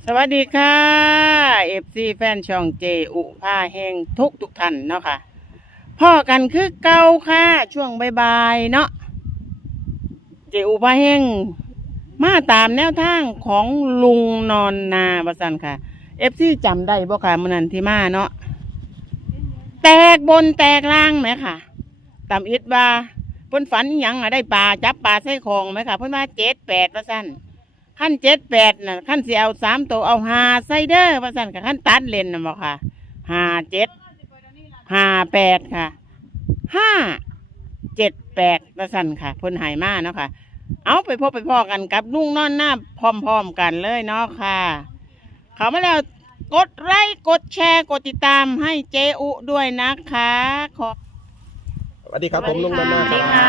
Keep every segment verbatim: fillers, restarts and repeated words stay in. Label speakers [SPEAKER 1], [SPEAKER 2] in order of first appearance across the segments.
[SPEAKER 1] สวัสดีค่ะเอฟซีแฟนช่องเจอุผ้าแห้งทุกทุกท่านเนาะค่ะพ่อกันคือเก่าค่ะช่วงบ่ายๆเนาะเจอุผ้าแห้งมาตามแนวทางของลุงนอนนาประสันค่ะเอฟซีจำได้บ่ค่ะมื้อนั้นที่มาเนาะแตกบนแตกล่างไหมค่ะตามอิดว่าเพิ่นฝันหยังอะได้ปลาจับปลาใส่คลองไหมค่ะเพิ่นว่าเจ็ดแปดประสันขั้นเจ็ดแปดน่ะขั้นเสียเอาสามตัวเอาหาไซเดอร์ประสันกับขั้นตัดเลนนะบอกค่ะหาเจ็ดหาแปดค่ะห้าเจ็ดแปดประสันค่ะเพิ่นหายมาเนาะค่ะเอาไปพบไปพ่อกันกับนุ่งนอนหน้าพร้อมๆกันเลยเนาะค่ะเขามาแล้วกดไลค์กดแชร์กดติดตามให้เจอุด้วยนะคะขอ
[SPEAKER 2] สวัสดีครับผมลุงนนท์
[SPEAKER 1] สวัสดีค่ะ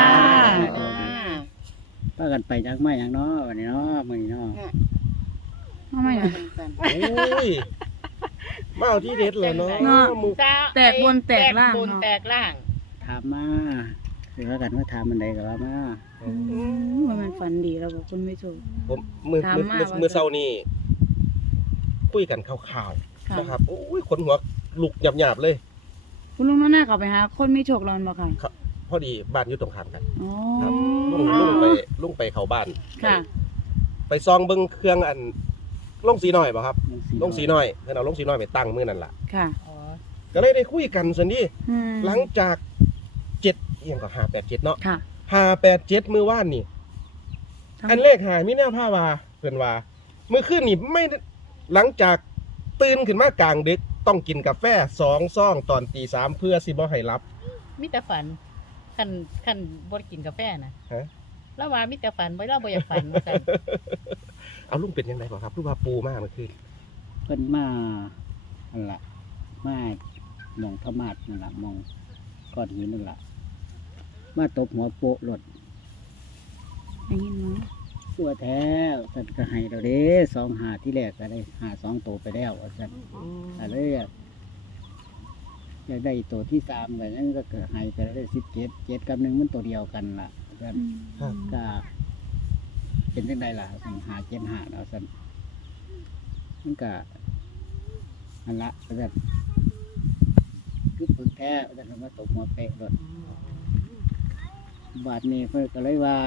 [SPEAKER 3] ป้ากันไปจากไม่อย่างเนาะวันนี้เนาะมื้อนี้เนาะ
[SPEAKER 4] ไม่อะ
[SPEAKER 2] โอ้ยมาเอาที่เด็ดเลยเนาะ
[SPEAKER 4] เนาะ
[SPEAKER 2] หมู
[SPEAKER 4] แตกบนแตกล่าง
[SPEAKER 1] บน
[SPEAKER 4] เนาะ
[SPEAKER 1] แตกล่าง
[SPEAKER 3] ถามมาคือว่ากันว่าถามมันใดก็ว่ามา
[SPEAKER 4] อืมว่ามันฝันดีแล้วบอกคุณไม่ถูก
[SPEAKER 2] ผมมือ
[SPEAKER 4] ถาม
[SPEAKER 2] มือ
[SPEAKER 4] มา
[SPEAKER 2] มือ
[SPEAKER 4] ว่า
[SPEAKER 2] มือเศร้านี่คุยกันข่าว
[SPEAKER 4] ค่ะ
[SPEAKER 2] ๆนะครับโอ้ยขนหัวลุกหยาบๆเลย
[SPEAKER 4] คุณลุงน้องหน้าเขาไปหาคนไม่โชคร้อนบ่ค่ะ
[SPEAKER 2] ครับพอดีบ้านอยู่ตรงข้ามกัน
[SPEAKER 4] อ๋อ
[SPEAKER 2] ครับลุงลุงไปลุงไปเขาบ้าน
[SPEAKER 4] ค่ะ
[SPEAKER 2] ไปซองเบิ้งเครื่องอันลงสีน้อยป่ะครับลงสี
[SPEAKER 3] น้
[SPEAKER 2] น้อยเพื่อนเอาลงสีน้อยไปตั้งมือนั่นแหละ
[SPEAKER 4] ค่ะ
[SPEAKER 2] ก็เลยได้คุยกันสันนี่
[SPEAKER 4] อืม
[SPEAKER 2] หลังจากเจ็ดเอียงกับห้าแปดเจ็ดเนาะ
[SPEAKER 4] ค่ะ
[SPEAKER 2] ห้าแปดเจ็ดมือว่านนี่
[SPEAKER 4] ทั้ง
[SPEAKER 2] อันเลขหายไม่แน่ผ้าว่าเพื่อนว่าเมื่อคืนนี่ไม่ได้หลังจากตื่นขึ้นมากลางดึกต้องกินกาแฟสองซองตอนตีสามเพื่อสิบ่ให้รับ
[SPEAKER 5] มิแต่ฝันคันคันบ่ได้กินกาแฟนะ
[SPEAKER 2] ฮะ
[SPEAKER 5] แล้วว่ามิแต่ฝันบ่เราบ่อยากฝันว่าซั่น
[SPEAKER 2] เอาลุงเป็นยังไงก่อนครับลูกว่าปูมากเมื่อคืน
[SPEAKER 3] เพิ่นมานั่นล่ะมาหมองธรรมาสนั่นล่ะหมองก้อนหินนั่นล่ะมาตบหัวโปะรถ
[SPEAKER 4] ได้ยินมั้ย
[SPEAKER 3] สัวแท้สันก็ให้เราเด้สองหาที่แรกก็ได้หาสองตัวไปแล้วว่าสันก็เลยอยากอยากได้ตัวที่สามแบบนั้นก็เกิดให้ไปแล้วได้สิบเจ็ดเจ็ดกับหนึ่งมันตัวเดียวกันล่ะสัน
[SPEAKER 4] อืม
[SPEAKER 3] ก็เป็นยังไงล่ะสันหาเจ็ดหาเอาสันมันก็อันละสันคือฝึกแท้สันมาตกหัวเปะรถบาทนี้เพื่อก็เลยว่า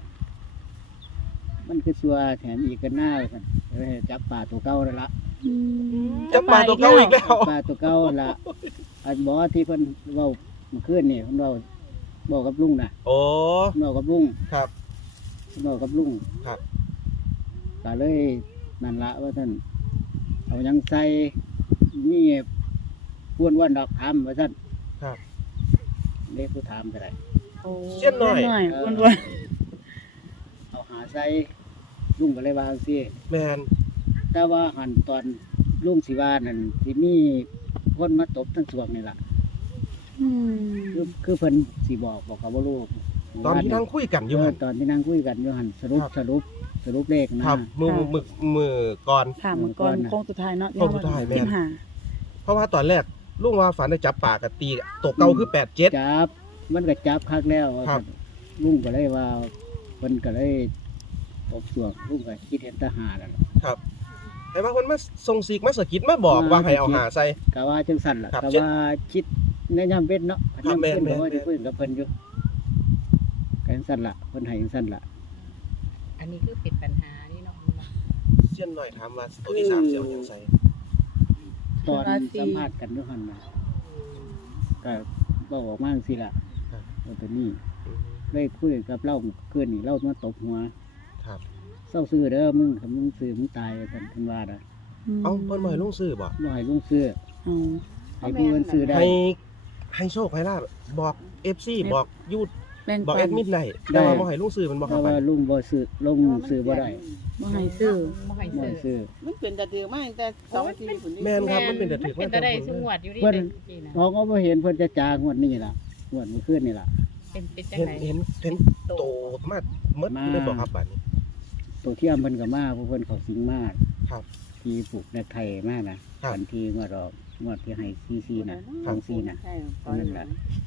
[SPEAKER 3] มันคือสัวแถมอีกกันหน้าสันเลยจับปลาตัวเก่าแล้วละ
[SPEAKER 4] อืม
[SPEAKER 2] จะปลาตัวเก่าอีกแล้ว
[SPEAKER 3] ปลาตัวเก่าละอันบอกว่าที่เพิ่นเว้าเมื่อคืนนี่เพิ่นเว้าบอกกับลุงน่ะ
[SPEAKER 2] โอ้
[SPEAKER 3] เพิ่นเว้ากับลุง
[SPEAKER 2] ครับ
[SPEAKER 3] เพิ่นเว้ากับลุง
[SPEAKER 2] ครับ
[SPEAKER 3] ก็เลยนั่นละว่าท่านเอาหยังใส่มีพ้วนวันดอกถามว่าท่าน
[SPEAKER 2] ครับ
[SPEAKER 3] เรียกผู้ถามก็ได้
[SPEAKER 4] โอ้
[SPEAKER 2] เส้นหน่อย
[SPEAKER 4] หน่อย
[SPEAKER 3] เออ
[SPEAKER 4] อ้วน
[SPEAKER 3] เอาหาใส่ลุงก็เลยว่าจังซี่
[SPEAKER 2] แมน
[SPEAKER 3] แต่ว่าหันตอนลุงสิว่านั่นสิมีคนมาตบทั้งสวงนี่ล่ะ
[SPEAKER 4] ๆอืม
[SPEAKER 3] คือคือเพิ่นสิบอกบอกกับว่าลูก
[SPEAKER 2] ตอนที่นั่งคุยกันอยู่
[SPEAKER 3] เอ
[SPEAKER 2] หั
[SPEAKER 3] อน ตอนที่นั่งคุยกันอยู่หันสรุป
[SPEAKER 2] ครับ
[SPEAKER 3] สรุปสรุปเลขนะครับ
[SPEAKER 2] มือมือมือก่อน
[SPEAKER 4] ค่ะเมื่อก่อนโค้งสุดท้ายเนาะ
[SPEAKER 2] โค้งสุดท้ายแม่น
[SPEAKER 4] สิบห้า
[SPEAKER 2] เพราะว่าตอนแรกลุงว่าฝันได้จับปลากับตีตัวเก่าคือแปดเจ็ด
[SPEAKER 3] จับมันก็จับคักแล้ว
[SPEAKER 2] ครับ
[SPEAKER 3] ลุงก็เลยว่าเพิ่นก็เลยตบสวงลุงก็คิดเห็นทหารนั่นล่ะ
[SPEAKER 2] ครับแต่ว่าคนมาส่งสีกมาสะกิดมาบอกว่าให้เอาหาใส่
[SPEAKER 3] ก็ว่าจังสั่นล่ะ
[SPEAKER 2] ครับ
[SPEAKER 3] ก็
[SPEAKER 2] เช่น
[SPEAKER 3] ว่าคิดในยามเว้นเนาะ
[SPEAKER 2] ครับ
[SPEAKER 3] ยามเว้น
[SPEAKER 2] แม่น
[SPEAKER 3] ก็ว่า
[SPEAKER 2] แม่
[SPEAKER 3] สิ
[SPEAKER 2] น
[SPEAKER 3] คุยกับเพิ่นอยู่ก็จังสั่นล่ะเพิ่นให้จังสั่นล่ะ
[SPEAKER 5] อันนี้คือเป็นปัญหานี่เนาะ
[SPEAKER 2] เสี้ยนหน่อยถามว่าตัวที่สามเสียวยังใส่
[SPEAKER 3] ตอนสัมภาษณ์กันอยู่หั่นน่ะก็บอกออกมาจังซี่ล่ะเอาตัวนี้ ได้คุยกับเล่าเกินนี่เล่ามาตบหัว
[SPEAKER 2] ครับ
[SPEAKER 3] เศร้าซื้อเด้อมึงถ้ามึงซื้อมึงตายกันทันว่าน่ะ
[SPEAKER 2] เอาเพิ่นบ่ให้ลุงซื้อบ่
[SPEAKER 3] บ่ให้ลุงซื้อ
[SPEAKER 4] เอา
[SPEAKER 3] ให้ผู้อื่นซื้อได้
[SPEAKER 2] ให้ให้โชคให้ลาบบอก เอฟ ซี บอกยู
[SPEAKER 4] แบ่ง
[SPEAKER 2] บอก
[SPEAKER 4] ปั
[SPEAKER 2] แอน ดมิดได้แต่ว่าบ่ให้ลุงซื้อมันบ่
[SPEAKER 3] เพ
[SPEAKER 2] เข้า
[SPEAKER 3] ราะ
[SPEAKER 2] ไป
[SPEAKER 3] ว่าลุงบ่ซื้อลุงซื้อบ่ได้
[SPEAKER 4] บ่ให้ซื้อ
[SPEAKER 5] บ่ให้
[SPEAKER 3] บ่
[SPEAKER 5] ซื้อ
[SPEAKER 3] ให้ซื้อ
[SPEAKER 1] มันเป็นตะเดือมากแต่สองนาทีผุน
[SPEAKER 2] แม่นครับมันเป็นแต่ถือ
[SPEAKER 5] เป็น
[SPEAKER 2] ว่า
[SPEAKER 5] ตาได้สุงวดอยู่นี่
[SPEAKER 3] เพิ่น
[SPEAKER 5] เด็กกี้นะ
[SPEAKER 3] พอก็บ่เห็นเพิ่นจะจางวดนี้ล่ะงวดเมื่อคืนนี่ล่ะ
[SPEAKER 5] เป็นเป็นจัง
[SPEAKER 2] เห็น
[SPEAKER 5] ได๋
[SPEAKER 2] เห็นเห็นโตมากมดอยู่ได้บ่ครับบัดนี้
[SPEAKER 3] ตัวเทียมเพิ่นก็มาผู้เพิ่นเขาสิงมา
[SPEAKER 2] ครับ
[SPEAKER 3] ที่ปลูกในไทยมานะครับ วันที่งวดออกงวดที่ให้ซีซีน่ะของซีน่ะ
[SPEAKER 1] ใช่
[SPEAKER 3] นั่นแหละ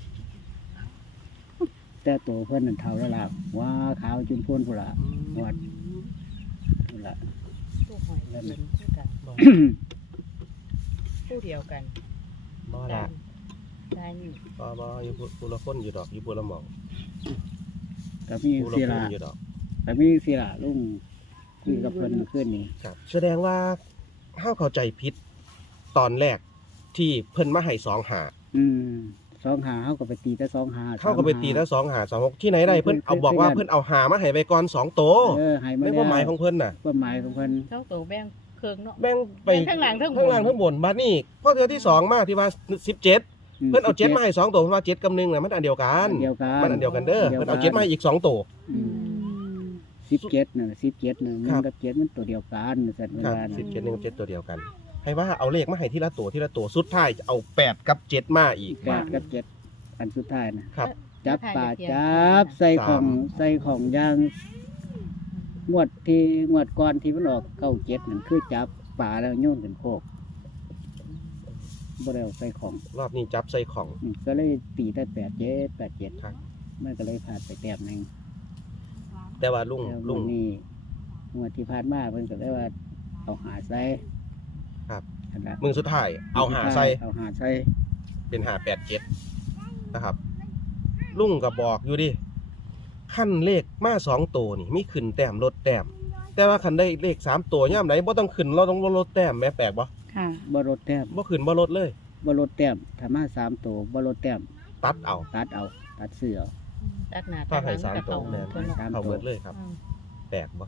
[SPEAKER 3] แต่ตัวเพิ่นนั่นเท่าแล้วล่ะว่าขาวจุ่มพ่นพุ่นล่ะงวดพุ่นล่ะ
[SPEAKER 5] ตัผู้หอยก็เห็นคือกัน
[SPEAKER 2] บ่
[SPEAKER 5] ผู้เดียวกัน
[SPEAKER 2] บ่ล่ะ
[SPEAKER 5] ได้นี่
[SPEAKER 2] บ่บ่อยู่ผู้ผู้ละคนอยู่ดอกอยู่ผู้ละหม่อง
[SPEAKER 3] ก็มี
[SPEAKER 2] ผู้ละ
[SPEAKER 3] ศิ
[SPEAKER 2] คน
[SPEAKER 3] ลา
[SPEAKER 2] อยู่ดอก
[SPEAKER 3] ก็มีศิลาลุงคุยกับเพิ่นเมื่อคืนนี้
[SPEAKER 2] ครับแสดงว่าเฮาเข้าใจผิดตอนแรกที่เพิ่นมาให้สองหา
[SPEAKER 3] อืมสองหาเขาก็ไปตีแต่สองหา
[SPEAKER 2] เข้าก็ไปตีแล้วสองหาสองหกที่ไหนได้เพิ่นเอาบอกว่าเพิ่นเอาหามาให้ไปก่อนสองโต
[SPEAKER 3] เออให้มา
[SPEAKER 2] ใน
[SPEAKER 3] แล้ว
[SPEAKER 2] ความหมายของเพิ่นน่ะ
[SPEAKER 3] ความหมายของเพิ่น
[SPEAKER 5] เจ้าตัวแบ่งเครื่องเนาะ
[SPEAKER 2] แบ่งไป
[SPEAKER 5] แบ่งทั้งหลังทั้งบน
[SPEAKER 2] ทั้งล่างทั้งบนบัดนี้พอเทือที่สองมาที่ว่าสิบเจ็ดเพิ่นเอาเจ็ดมาให้สองโตเพิ่นว่าเจ็ดกับหนึ่งน่ะมันอันเดียวกัน
[SPEAKER 3] อันเดียวกัน
[SPEAKER 2] มันอันเดียวกันเด้อเพิ่นเอาเจ็ดมาให้อีกสองโต
[SPEAKER 3] อืมสิบเจ็ดน่ะสิบเจ็ดน่ะห
[SPEAKER 2] ครั
[SPEAKER 3] นึ่
[SPEAKER 2] บ
[SPEAKER 3] งกับเจ็ดมันตัวเดียวกันสัตว์เว
[SPEAKER 2] ครับ
[SPEAKER 3] ลา
[SPEAKER 2] สิบ
[SPEAKER 3] น่ะ
[SPEAKER 2] เจ็ดหนึ่งกับเจ็ดตัวเดียวกัน ให้ว่าเอาเลขมาให้ทีละตัวทีละตัวสุดท้ายจะเอาแปดกับเจ็ดมาอีก
[SPEAKER 3] แปดกับเจ็ดอันสุดท้ายนะครับ จับป่า
[SPEAKER 5] เทียม
[SPEAKER 3] จับใส่ของ
[SPEAKER 2] สาม
[SPEAKER 3] ใส่ของอยางงวดที่งวดก่อนที่มันออกเก้าเจ็ดนั่นคือจับป่าแล้วโยนเป็นโคกบ่ได้เอาใส่ของ
[SPEAKER 2] รอบนี้จับใส่ของ
[SPEAKER 3] อืมก็เลยตีได้แปดเจ็ดแปดเจ็ด
[SPEAKER 2] ครับ
[SPEAKER 3] มันก็เลยผ่านไปแต้มหนึ่ง
[SPEAKER 2] แต่ว่าลุง
[SPEAKER 3] แล้ว
[SPEAKER 2] ลุ
[SPEAKER 3] งว
[SPEAKER 2] ง
[SPEAKER 3] ดนี้งวดที่ผ่านมาเพิ่นก็เลยว่าเอาหาใส่
[SPEAKER 2] ครับ
[SPEAKER 3] อันละ
[SPEAKER 2] มือสุดท้ายเอาหาใส่
[SPEAKER 3] เอาหาใส่
[SPEAKER 2] เป็นหาแปดเจ็ดนะครับ ลุงก็บอกอยู่ดิขั้นเลขมาสองตัวนี่มีขึ้นแต้มลดแต้ม แต่ว่าคันได้เลขสามตัวย่ามไหนบ่ต้องขึ้นเราต้องลดแต้มแม่แปลกบ่
[SPEAKER 4] ค่ะ
[SPEAKER 3] บ่ลดแต้ม
[SPEAKER 2] บ่ขึ้นบ่ลดเลย
[SPEAKER 3] บ่ลดแต้มถ้ามาสามตัวบ่ลดแต้ม
[SPEAKER 2] ตัดเอา
[SPEAKER 3] ตัดเอาตัดเสื้อเอา
[SPEAKER 5] ตัดหน้า
[SPEAKER 2] ถ้า
[SPEAKER 5] ตัดห
[SPEAKER 2] ให้
[SPEAKER 5] ลัง
[SPEAKER 2] สาม
[SPEAKER 5] กับ
[SPEAKER 2] ตัว
[SPEAKER 5] เขา
[SPEAKER 2] แม่น
[SPEAKER 5] เพิ่นเนาะ
[SPEAKER 3] สาม
[SPEAKER 2] เอา
[SPEAKER 3] ตัว
[SPEAKER 2] เบิดเลยครับ
[SPEAKER 5] อืม
[SPEAKER 2] แปลกบ่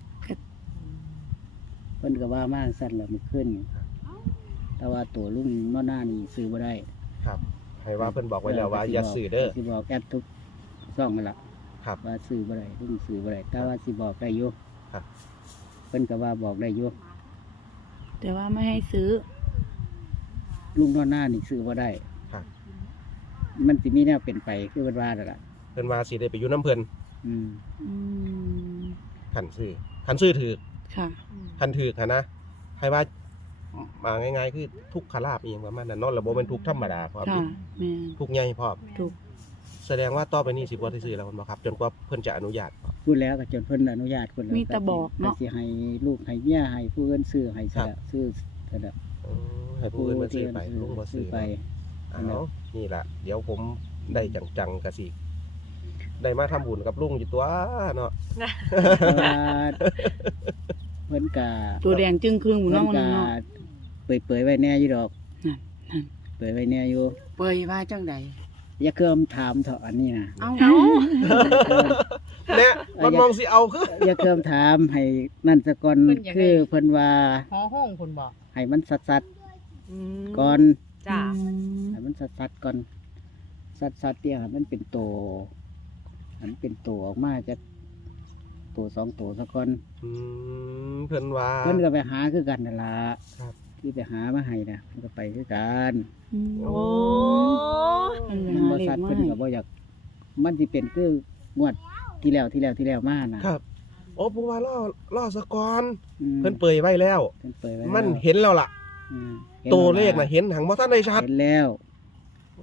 [SPEAKER 3] เพิ่นก็ว่ามาสั่นแล้วมันขึ้น แต่ว่าตัวลุงนอนหน้านี่ซื้อบ่ได้
[SPEAKER 2] ครับ ให้ว่าเพิ่นบอกไว้แล้วว่าอย่าซื้อเด้อ
[SPEAKER 3] สิบอกแอดทุกซ่องนั่นล่ะ
[SPEAKER 2] ครับ
[SPEAKER 3] ว่าซื้อบ่ได้ลุงซื้อบ่ได้แต่ว่าสิบอกได้อยู่
[SPEAKER 2] ครับ
[SPEAKER 3] เพิ่นก็ว่าบอกได้อยู่
[SPEAKER 4] แต่ว่าไม่ให้ซื้อ
[SPEAKER 3] ลุงนอนหน้านี่ซื้อบ่ได้
[SPEAKER 2] ครับ
[SPEAKER 3] มันสิมีแนวเป็นไปคือเพิ่นว่านั่นล่ะ
[SPEAKER 2] เพิ่นว่าสิได้ไปอยู่น้ำเพิ่น
[SPEAKER 3] อืม
[SPEAKER 4] อืม
[SPEAKER 2] คันซื้อคันซื้อถือ
[SPEAKER 4] ค่ะ
[SPEAKER 2] คันถือค่ะนะให้ว่ามาง่ายๆคือทุกขลาบอีหยังประมาณนั้นเนาะระบบเป็นทุกธรรมดาพร้อม
[SPEAKER 4] ค่ะแม่น
[SPEAKER 2] ทุกใหญ่พร้อม
[SPEAKER 4] ถูก
[SPEAKER 2] แสดงว่าต่อไปนี้สิบ่ได้ซื้อแล้วมันบ่ครับ จนกว่าเพิ่นจะอนุญาตบ่
[SPEAKER 3] พูดแล้วก็จนเพิ่นอนุญาตคนแล้ว
[SPEAKER 4] มีแต่บอกเนาะ
[SPEAKER 3] สิให้ลูกให้เมียให้ผู้อื่นซื้อให้ซะแล้วซื้อซะแล้ว
[SPEAKER 2] อืมให้ผู้อื่นมาซื้อไปลุงบ่ซื้อ
[SPEAKER 3] ไป
[SPEAKER 2] อ้าวนี่ล่ะ เดี๋ยวผมได้จังๆก็สิได้มาทำบุญกับลุงอยู่ตัวเนาะ
[SPEAKER 3] เพราะว่าเพิ่นกะ
[SPEAKER 4] ตัวแดงจึงครึ่งหมู
[SPEAKER 3] เพิ่
[SPEAKER 4] น้อน ง
[SPEAKER 3] กะ
[SPEAKER 4] เนาะ
[SPEAKER 3] เปิดๆไว้แน่อยู่ดอก
[SPEAKER 4] นั่นนั่น
[SPEAKER 3] เปิดไว้แน่อยู่
[SPEAKER 1] เปยว่าจังใด
[SPEAKER 3] อย่าเคิมถามเถอะอันนี้นะ
[SPEAKER 1] เอ้า
[SPEAKER 4] เอ้า
[SPEAKER 2] เนี่ยมันมองสิเอาคือ
[SPEAKER 3] อย่าเคิมถามให้นั่นซะก่อน
[SPEAKER 5] เพิ่นอยากได้
[SPEAKER 3] คือเพิ่นว่า
[SPEAKER 5] หอห้องคุณบอก
[SPEAKER 3] ให้มันสัดๆก่อน
[SPEAKER 5] จ้า
[SPEAKER 3] ให้มันสัดๆก่อนสัดๆเตี้ยให้มันเป็นโตให้มันเป็นโตออกมาจะโตสองโตซะก่อน
[SPEAKER 2] อืมเพิ่นว่า
[SPEAKER 3] เพิ่นก็ไปหาคือกันนั่นล่ะ
[SPEAKER 2] ครับ
[SPEAKER 3] ที่ไปหามาให้นะเพิ่นก็ไปคือกัน
[SPEAKER 4] อืม
[SPEAKER 2] โอ้
[SPEAKER 4] เพิ่นไป
[SPEAKER 3] มัน
[SPEAKER 4] หา
[SPEAKER 3] บ่
[SPEAKER 4] เลข
[SPEAKER 3] สัด
[SPEAKER 4] มา
[SPEAKER 3] เพิ่น
[SPEAKER 4] ให้
[SPEAKER 3] ก็บ่อยากมันสิเป็นคืองวดที่แล้วที่แล้วที่แล้วมานะครับ
[SPEAKER 2] โอ้ผมว่าล่อล่อสะกอน
[SPEAKER 3] อืม
[SPEAKER 2] เพิ่นเปยไว้แล้ว
[SPEAKER 3] เพิ่นเปิดไว้
[SPEAKER 2] มัน
[SPEAKER 3] แล้ว
[SPEAKER 2] เห็นแล้วล่ะ
[SPEAKER 3] อืมห็น
[SPEAKER 2] ตัวเลข
[SPEAKER 3] แว
[SPEAKER 2] น่ะเห็นหังบ่ทันได้ชัด
[SPEAKER 3] เห็นแล้ว
[SPEAKER 2] โอ้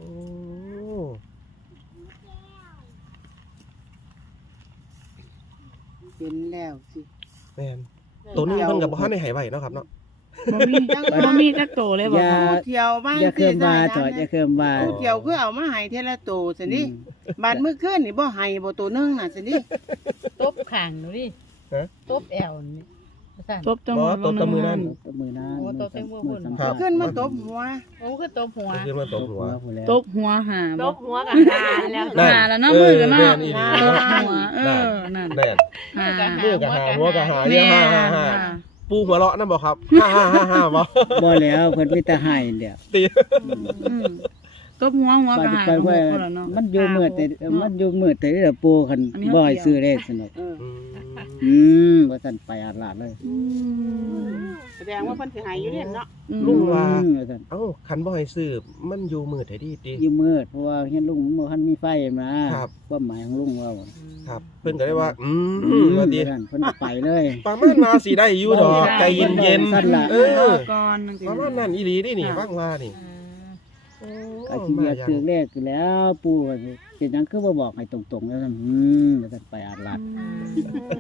[SPEAKER 1] เป็นแล้วสิ
[SPEAKER 2] แม่นตัวนี้เพิ่นก็บ่ทันได้ให้ไว้เนาะครับเนาะ
[SPEAKER 4] บ่มีบ่มีจักโตเลยบ่
[SPEAKER 3] อย่า
[SPEAKER 4] ค่ะ
[SPEAKER 1] เที่ยวบ้าง
[SPEAKER 3] อย่าเคิมว่า
[SPEAKER 1] สิ
[SPEAKER 3] ถอยอย่าเคิมว่า
[SPEAKER 1] เที่ยวคือเอามาให้เทละโตสินี่บาดมื้อคืนนี่บ่ให้บ่ตัวหนึงน่ะสินี่
[SPEAKER 5] ตบข้างหนูดิ
[SPEAKER 2] ฮะ
[SPEAKER 5] ตบแอวนี่สั่น
[SPEAKER 4] ตบจัง
[SPEAKER 2] บ่ตบแต่มือนั่น
[SPEAKER 3] ตัวมือนั้น
[SPEAKER 5] โอ้ตัวเต็มมือบุญ
[SPEAKER 3] สัม
[SPEAKER 2] ครั
[SPEAKER 3] ภา
[SPEAKER 2] บ
[SPEAKER 3] ษณ์
[SPEAKER 1] ขึ้นมาตบหัว
[SPEAKER 5] โอ้คือตบหัว
[SPEAKER 2] คือมันต
[SPEAKER 3] ต
[SPEAKER 2] บบ หั
[SPEAKER 3] หั
[SPEAKER 2] ว
[SPEAKER 3] วผู้แล้ว
[SPEAKER 4] ตบหัวหา
[SPEAKER 5] ต
[SPEAKER 4] บ่
[SPEAKER 5] บหัวกับหาแล้ว
[SPEAKER 2] นั่น
[SPEAKER 4] หาแล้วเนาะมือกันเนาะ
[SPEAKER 2] แม่นอีหลี
[SPEAKER 4] ตบ
[SPEAKER 2] เนาะ
[SPEAKER 4] หัวเออนั่น
[SPEAKER 2] แม่น
[SPEAKER 4] หา
[SPEAKER 2] มือก็หาหัวก็หา
[SPEAKER 4] แม่
[SPEAKER 2] เยอะฮ่าฮ่าฮ่าปูหัวเราะนั่นบ่ครับฮ่าฮ่าฮ่าฮ่าบ่
[SPEAKER 3] บ่แล้วเพิ่นมีแต่ให้เดียว
[SPEAKER 2] ตี
[SPEAKER 4] อืมตบหัวหัว
[SPEAKER 3] บั
[SPEAKER 4] ก็
[SPEAKER 3] ด
[SPEAKER 4] หา
[SPEAKER 3] ไป
[SPEAKER 4] หัว
[SPEAKER 3] ว่า
[SPEAKER 4] คนละเนาะ
[SPEAKER 3] มันอยู่มืดแต่เออมันอยู่มืดแต่เด้อปูคัน
[SPEAKER 4] อันนี้
[SPEAKER 3] บ่
[SPEAKER 4] เขา
[SPEAKER 3] ให้
[SPEAKER 4] เกี่ยว
[SPEAKER 3] ซื้อเลขสนุก
[SPEAKER 1] เออ
[SPEAKER 2] อืม
[SPEAKER 3] อืมบ่ทันไปอาดลาดเลย
[SPEAKER 4] อืม
[SPEAKER 1] แสดงว่าเพิ่นสิให้อยู่เด้เนาะ
[SPEAKER 2] ลุงว่า
[SPEAKER 3] อืมซั่น
[SPEAKER 2] เอ้าคันบ่ให้ซื้อมันอยู่มืดให้ดีติ
[SPEAKER 3] อยู่มืดเพราะว่าเฮียนลุงบ่ทันมีไฟนะครับ ความหมายของลุงว่าว่า
[SPEAKER 2] ครับ เพิ่นก็ได้ว่า อื
[SPEAKER 3] อื
[SPEAKER 2] ม
[SPEAKER 3] ม
[SPEAKER 2] ว่าติ
[SPEAKER 3] เพิ่นไปเลย
[SPEAKER 2] ประมาณว่าสิได้อยู่ดอกใจเย็น
[SPEAKER 3] สั้นล่ะ
[SPEAKER 2] ๆเอ
[SPEAKER 4] รอ
[SPEAKER 2] อ
[SPEAKER 4] ก่อนจังซี่
[SPEAKER 2] ประมาณนั้นอีหลีดินี่ฟังว่านี่
[SPEAKER 3] ก็สิเรียกซื้อเลขอยู่แล้วปู่ว่าสิเป็นหยังคือบ่บอกให้ตรงๆแล้วซั่นอืมว่าซั่นไปอาดลาด
[SPEAKER 4] อืม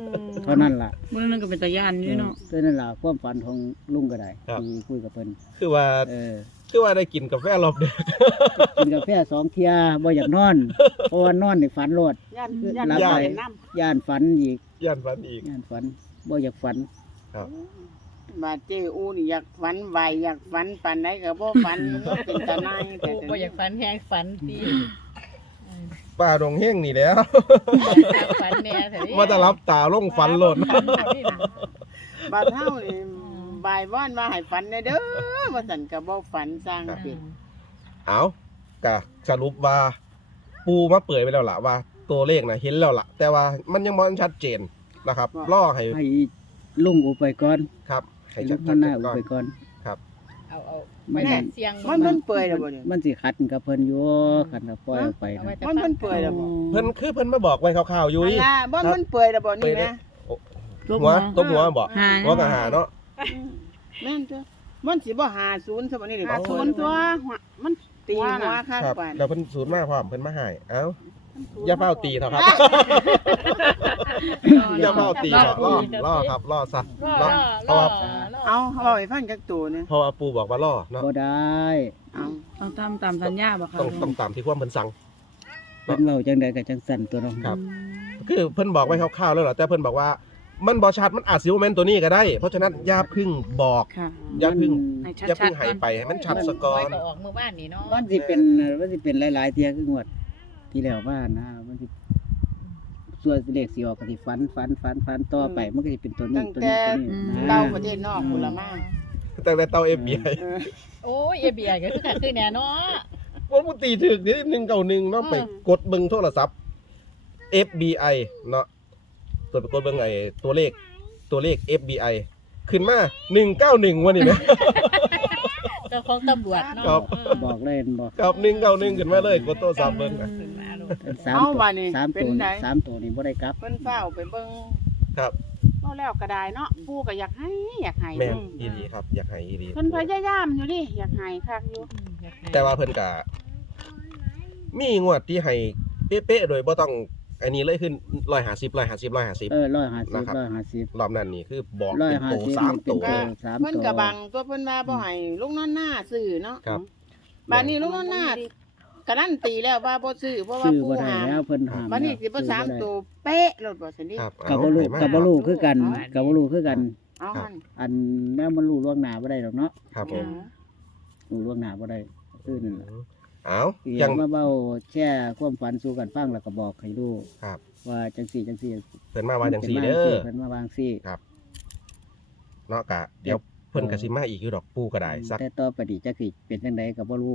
[SPEAKER 3] เท่านั้นล่ะ
[SPEAKER 4] มื้อนึงก็เป็นตาย่านอยู่เนาะ
[SPEAKER 3] เท่านั้นล่ะความฝันของลุงก็ได้
[SPEAKER 2] ครับ
[SPEAKER 3] ที่คุยกับเพิ่น
[SPEAKER 2] คือว่า
[SPEAKER 3] เออ
[SPEAKER 2] คือว่าได้กินกาแฟรอบเดียว
[SPEAKER 3] กินกาแฟสองเที่ยบ่อยากนอน เพราะว่านอนนี่ฝันโลด
[SPEAKER 1] ย่าน
[SPEAKER 3] ย่าน
[SPEAKER 1] ย่าน
[SPEAKER 3] ไป
[SPEAKER 1] เป็นน้ำ
[SPEAKER 3] ย่านฝันอีก
[SPEAKER 2] ย่านฝันอีก
[SPEAKER 3] ย่านฝันบ่อยากฝัน
[SPEAKER 1] บาดเจอูนี่อยากฝันไหวอยากฝันปานใดก็บ่ฝันเป็นตาหนายแต่
[SPEAKER 5] กูบ่อยากฝันแฮงฝันติ
[SPEAKER 2] ป้าดงเฮงนี่แหล้ว
[SPEAKER 5] อยากฝันแน่แท้ดิ
[SPEAKER 2] ว่าจะรับตาลงฝันโลด
[SPEAKER 5] ฝันเอานี่นะ
[SPEAKER 1] บาดเฮานี่บ่ายว่านว่าให้ฝันแน่เด้อว่าซั่นก็บ่ฝันสร้างเป็น
[SPEAKER 2] เอากะสรุปว่า ปูมาเปิดไปแล้วล่ะว่า ตัวเลขน่ะเห็นแล้วล่ะ แต่ว่ามันยังบ่ชัดเจนนะครับรอให้
[SPEAKER 3] ให้ลุงอุไปก่อน
[SPEAKER 2] ครับให้
[SPEAKER 3] ให้
[SPEAKER 2] ชั
[SPEAKER 3] ลุ
[SPEAKER 2] ด
[SPEAKER 3] ง
[SPEAKER 2] ๆ
[SPEAKER 3] พันหน้าอุ
[SPEAKER 2] ก่อน
[SPEAKER 3] ไปก่อน
[SPEAKER 5] เอาเอา
[SPEAKER 3] ไม่
[SPEAKER 5] ไม่
[SPEAKER 3] ได้
[SPEAKER 5] ได้เสียง
[SPEAKER 1] มันมันเปื่อยแล้วบ่เนี่ย
[SPEAKER 3] มันสิขัดกับเพิ่นอยู่ขัดกับปล่อยออกไป
[SPEAKER 5] เอาไว้
[SPEAKER 3] นะ
[SPEAKER 5] แต่
[SPEAKER 1] มันมันเปื่อยแล้วบ่
[SPEAKER 2] เพิ่นคือเพิ่นมาบอกไว้คร่าวๆอยู่
[SPEAKER 1] อัน
[SPEAKER 2] นี่
[SPEAKER 1] ล่ะบ่มันเปื่อยแล้วบ่นี่แม่
[SPEAKER 2] หัวตบหัวบอก
[SPEAKER 4] หา
[SPEAKER 2] หัวกับหาเนาะ
[SPEAKER 1] แม่นตัวมันสิบ่ห้าศูนย์ซะบ่นี่ดิ
[SPEAKER 2] ห้าศูนย์
[SPEAKER 1] ตัวหัวมันตีหัวข้าง
[SPEAKER 2] ครับ
[SPEAKER 1] ปาน
[SPEAKER 2] แล้วเพิ่นศูนย์มาพร้อมเพิ่นมาให้เอ้าอย่าเฝ้าตีเถอะครับ อย่าเฝ้าตีเถอะล่อล่อครับล่อซะ
[SPEAKER 5] รอ
[SPEAKER 2] ล่อ
[SPEAKER 5] ร
[SPEAKER 2] เพ
[SPEAKER 5] อ
[SPEAKER 2] ราะว่า
[SPEAKER 5] รอ
[SPEAKER 1] เอาเอาให้ฟังจักตัวเนี่ย
[SPEAKER 2] เพราะว่าปูบอกว่าล่อเนาะ
[SPEAKER 3] บ่ได้
[SPEAKER 1] เอา
[SPEAKER 4] ต้องตามตามสัญญาบ่ค่ะ
[SPEAKER 2] ต้องต้องตามที่ความเพิ่นสั่ง
[SPEAKER 3] เพิ่นเว้าจังใดก็จังสั่นตัวเน้อง
[SPEAKER 2] ครับ คือเพิ่นบอกไว้คร่าวๆแล้วเหรอแต่เพิ่นบอกว่ามันบ่ชัดมันอาจสิบ่แม่นตัวนี้ก็ได้ เพราะฉะนั้นอย่าเพึ่งบอก
[SPEAKER 4] ค่ะ
[SPEAKER 2] อย่าเพึ่ง
[SPEAKER 4] ให้ชัด
[SPEAKER 2] อย่าเพึ่ง
[SPEAKER 4] ๆ
[SPEAKER 2] ให้
[SPEAKER 4] ก่อน
[SPEAKER 2] ไปให้มันชัดซะก่อน
[SPEAKER 5] ไว้ก็ออกมือบ้านนี่เนาะ
[SPEAKER 3] มันสิเป็นมันสิเป็นหลายๆเที่ยคืองวดที่แล้วว่านะมันสิส่วนเลขสิออกก็สิฝันฝันฝันฝันต่อไปมันก็สิเป็นตัวนี้
[SPEAKER 1] ตั้ง
[SPEAKER 3] ตัว
[SPEAKER 1] แต่
[SPEAKER 3] นี้ตัวนี้
[SPEAKER 1] เรา
[SPEAKER 3] นะ
[SPEAKER 1] ประเทศนอกพุ่นละมา
[SPEAKER 2] แต่แต่เตา เอฟ บี ไอ
[SPEAKER 1] เออ
[SPEAKER 5] โอ้ยเอบีไอก็คือกันคือแน่เนาะ
[SPEAKER 2] วันมุตีถึกนี่หนึ่งเก้าหนึ่งเนาะไปกดเบิ่งโทรศัพท์ เอฟ บี ไอ เนาะตัวไปกดเบิ่งไอ้ตัวเลขตัวเลข เอฟ บี ไอ ขึ้นมาหนึ่งเก้าหนึ่งวันนี้ไหม
[SPEAKER 5] เจ้าของตำรวจเนาะ
[SPEAKER 2] ครับ
[SPEAKER 5] เออ
[SPEAKER 3] บอกเลยบอก
[SPEAKER 2] ครับหนึ่งเก้าหนึ่งขึ้นมาเลยกดโทรศัพท์เบิ่งอะ
[SPEAKER 5] ขึ้นมาลูก
[SPEAKER 3] สาม
[SPEAKER 1] เอา
[SPEAKER 3] ตัว
[SPEAKER 1] บาดนี้
[SPEAKER 3] สาม
[SPEAKER 1] เป็
[SPEAKER 3] ตั
[SPEAKER 1] น
[SPEAKER 3] ว
[SPEAKER 1] ได
[SPEAKER 3] สามตัวนี่บ่ได้กลับ
[SPEAKER 1] เพิ่นเฝ้าไปเบิ่ง
[SPEAKER 2] ครับ
[SPEAKER 6] เว้าแล้วก็ได้เนาะปู่ก็อยากให้อยากให้
[SPEAKER 2] แม่น
[SPEAKER 6] อืม
[SPEAKER 2] อีดีครับ อยากให้อีดี
[SPEAKER 6] เพิ่นพยายามอยู่ดิอยากให้คักอยู่
[SPEAKER 2] แต่ว่าเพิ่นกะมีงวดที่ให้เป๊ะๆโดยบ่ต้องอันนี้เลยขึ้นร้อยห้าสิบร้อยห้าสิบร้อยห้าสิบ
[SPEAKER 3] เออร้อยห้าสิบ
[SPEAKER 2] นะครับ
[SPEAKER 3] ร้อยห้าสิบ
[SPEAKER 2] รอบนั้นนี่คือบอก
[SPEAKER 3] ร้อย
[SPEAKER 2] เป็น
[SPEAKER 3] ห้า
[SPEAKER 2] โต
[SPEAKER 3] สิบ
[SPEAKER 2] สาม
[SPEAKER 3] เป็
[SPEAKER 2] ตั
[SPEAKER 3] น
[SPEAKER 2] ว
[SPEAKER 3] โตสาม
[SPEAKER 1] เพิ่น
[SPEAKER 3] ตัว
[SPEAKER 1] ก็บังตัวเพิ่นว่าบ่ให้ลูกนอนหน้าซื้อเนาะ
[SPEAKER 2] ครับ
[SPEAKER 1] บาดนี้ลูกนอนหน้าการันตีแล้วว่าบ่ซื้อเพราะว่า
[SPEAKER 3] ซื้อ
[SPEAKER 1] ผู้
[SPEAKER 3] บ่ได้
[SPEAKER 1] หาม
[SPEAKER 3] แล้วเพิ่นห้าม
[SPEAKER 1] บาดนี้สิบ่สามตัวเป๊ะรถบ่ซั่นดิ
[SPEAKER 2] ครับ
[SPEAKER 3] กับบ่รู้
[SPEAKER 2] เอา
[SPEAKER 3] กับบ่รู้คือกัน
[SPEAKER 1] เอา
[SPEAKER 3] กับบ่รู้คือกัน
[SPEAKER 1] เอาหั่น
[SPEAKER 3] อันแม่มันรู้ล่วงหน้าบ่ได้ดอกเนาะ
[SPEAKER 2] ครับผม
[SPEAKER 3] รู้ล่วงหน้าบ่ได้คือนั่นล่ะ
[SPEAKER 2] เอา
[SPEAKER 3] อ
[SPEAKER 2] ยั
[SPEAKER 3] ย่าง งมาเว้าแช่ความฝันสู่กันฟังแล้วก็บอกให้รู้
[SPEAKER 2] ครับ
[SPEAKER 3] ว่าจังซี่จังซี่
[SPEAKER 2] เพิ่นมาว่าจังซี่เด้อ
[SPEAKER 3] เพิ่นมาวางซี่
[SPEAKER 2] เนาะกะเดี๋ยวเพิ่นก็สิมาอีกอยู่ดอกปูก็ได้สัก
[SPEAKER 3] แต่ต่อไปนี้จักสิเป็นจังไดก็บ่รู้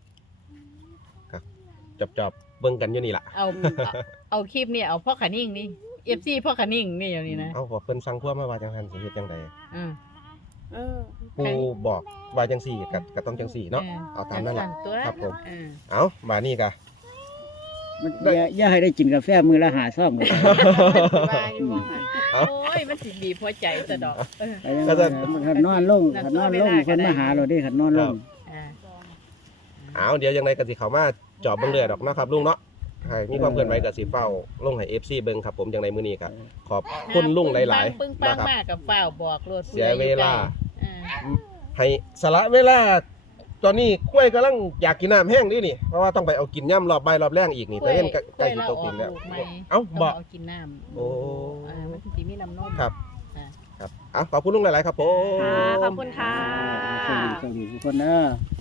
[SPEAKER 2] จอบๆเบิ่งกันอยู่นี่ล่ะ
[SPEAKER 5] เอาเอาเอาคลิปนี่เอาพ่อขานิ่งนี่เอฟซีพ่อขานิ่งนี่อย่างนี้นะ
[SPEAKER 2] เอาบอกเพิ่นสั่งพวกมาว่าจังซั่นสิเฮ็ดจังได
[SPEAKER 5] อืม
[SPEAKER 1] เออ
[SPEAKER 2] ปูบอกว่าจังซี่ก็ก็ต้องจังซี่เนาะ
[SPEAKER 5] ออ
[SPEAKER 2] เอาตามนั้นล่ะ
[SPEAKER 5] ตัว
[SPEAKER 2] ครับผม
[SPEAKER 5] เออ
[SPEAKER 2] เอามานี่กะ
[SPEAKER 3] มันอย่าอย่าให้ได้กินกาแฟมื้อละห้าซองเลย
[SPEAKER 1] ว่าอยู่ว่าหั่น
[SPEAKER 2] เอา
[SPEAKER 5] โอ้ยมันสิบีบหัวใจซะดอกเออ
[SPEAKER 3] ก็จะคันนอนลงคันนอนลงเพิ่นมาหาเราเด้คันนอนลง
[SPEAKER 5] อ่า
[SPEAKER 2] เอาเดี๋ยวยังไงก็สิเข้ามาจอบเบิ่งเรื่อยดอกเนาะครับลุงเนาะให้มีความเคลื่อนไหวก็สิเฝ้าลงให้ เอฟ ซี เบิ่งครับผมจังไดมื้อนี้ก็ขอบคุณลุงหลาย
[SPEAKER 5] ปึ้ง
[SPEAKER 2] ๆ
[SPEAKER 5] ปัง
[SPEAKER 2] นะครับ
[SPEAKER 5] มากกับฝ้าวบอกรถ
[SPEAKER 2] เสียเวลา
[SPEAKER 5] เออ
[SPEAKER 2] ให้สละเวลา ตอนนี้กล้วยกำลังอยากกินน้ำแห้งดินี่เพราะว่าต้องไปเอากินย่ำรอบใบายรอบแรงอีกนี่แต่เล่นใกล้สิตกกินแล้ว เอ้า
[SPEAKER 5] ต้อง
[SPEAKER 2] บอก
[SPEAKER 5] เอากินน้ำ
[SPEAKER 2] โอ้
[SPEAKER 5] อ่ามันสิมีน้ำนม
[SPEAKER 2] ครับ
[SPEAKER 5] อ่า
[SPEAKER 2] ครับเอาขอบคุณลุงหลายๆครับผม
[SPEAKER 6] ค่ะขอบคุณค่ะ
[SPEAKER 3] สวัสดีสวัสดีทุกคนเด้อ